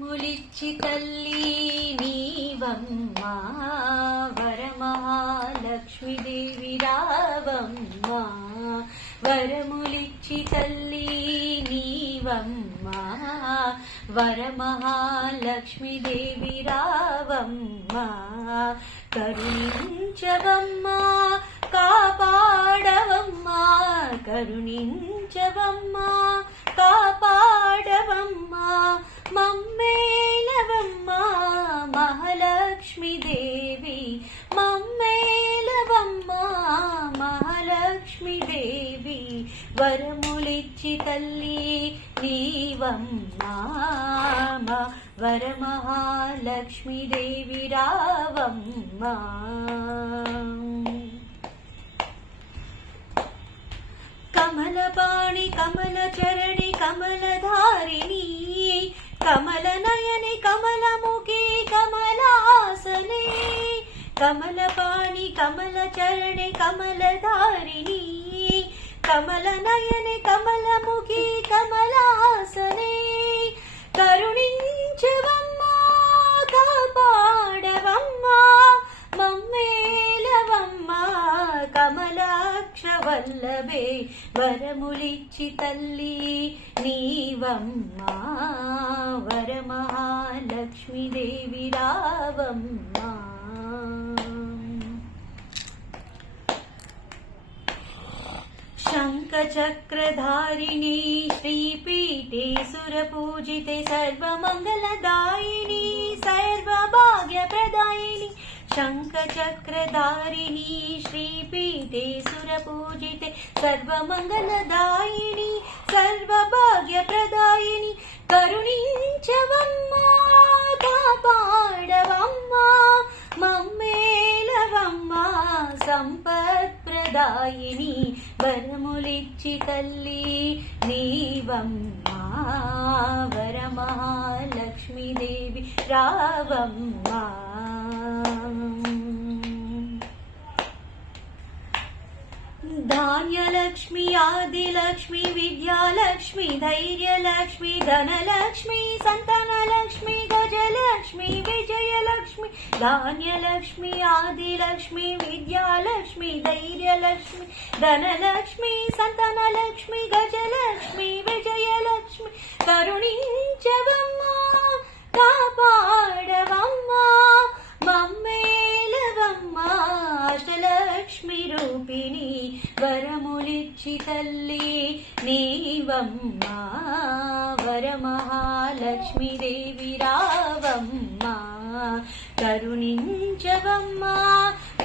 వరములిచ్చి తల్లి నీవమ్మా వరమహాలక్ష్మీదేవి రావమ్మా వరములిచ్చి తల్లి నీవమ్మా వరమహాలక్ష్మీదేవి రావమ్మా కరుణించవమ్మా కాపాడవమ్మా కరుణించవమ్మా కాపాడవమ్మా మమ్మేలవమ్మా మహాలక్ష్మీదేవి మమ్మేలవమ్మా మహాలక్ష్మీదేవి వరములిచ్చి తల్లి నీవమ్మా వరమహాలక్ష్మీదేవి రావమ్మా కమలపాణి కమలచరణి కమలధారిణి కమలనయని కమలముఖి కమలాసనే కమలపాణి కమలచరణి కమలధారిణి కమలనయని కమలముఖి కమలాసనే కరుణించవమ్మా కాపాడవమ్మా మమ్మేలవమ్మా కమలాక్షవల్లభే వరములిచ్చి తల్లి నీవమ్మా వరమహాలక్ష్మీదేవి రావమ్మా శంఖచక్రధారిణి శ్రీపీఠే సురపూజితే సర్వమంగళదాయిని సర్వభాగ్యప్రదాయిని శంఖచక్రధారిణి శ్రీపీఠే సురపూజితే సర్వమంగళదాయిని సర్వభాగ్యప్రదాయిని కరుణించవమ్మా కాపాడవమ్మా మమ్మేలవమ్మా సంపత్ప్రదాయిని వరములిచ్చి తల్లి నీవమ్మా వరమహాలక్ష్మీదేవి రావమ్మా ధాన్యలక్ష్మి ఆదిలక్ష్మి విద్యాలక్ష్మి ధైర్యలక్ష్మి ధనలక్ష్మి సంతానలక్ష్మి గజలక్ష్మి విజయలక్ష్మి ధాన్యలక్ష్మి ఆదిలక్ష్మి విద్యాలక్ష్మి ధైర్యలక్ష్మి ధనలక్ష్మి సంతానలక్ష్మి గజలక్ష్మి విజయలక్ష్మి కరుణించవమ్మా కాపాడవమ్మా మమ్మేలవమ్మా అష్టలక్ష్మి రూపిణి వరములిచ్చి తల్లి నీవమ్మా వరమహాలక్ష్మీదేవి రావమ్మా కరుణించవమ్మా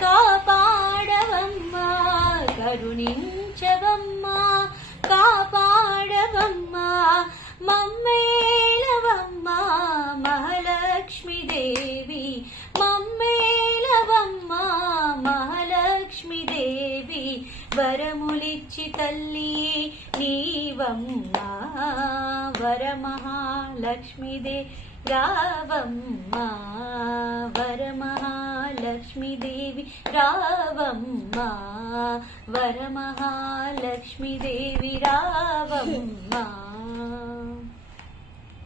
కాపాడవమ్మా కరుణించవమ్మా కాపాడవమ్మా మమ్మేలవమ్మా మహాలక్ష్మీదేవి మమ్మేలవమ్మా మహాలక్ష్మీదేవి వరములిచ్చి తల్లి నీవమ్మా వరమహాలక్ష్మీదేవి రావమ్మా వరమహాలక్ష్మీదేవి రావమ్మా వరమహాలక్ష్మీదేవి రావమ్మా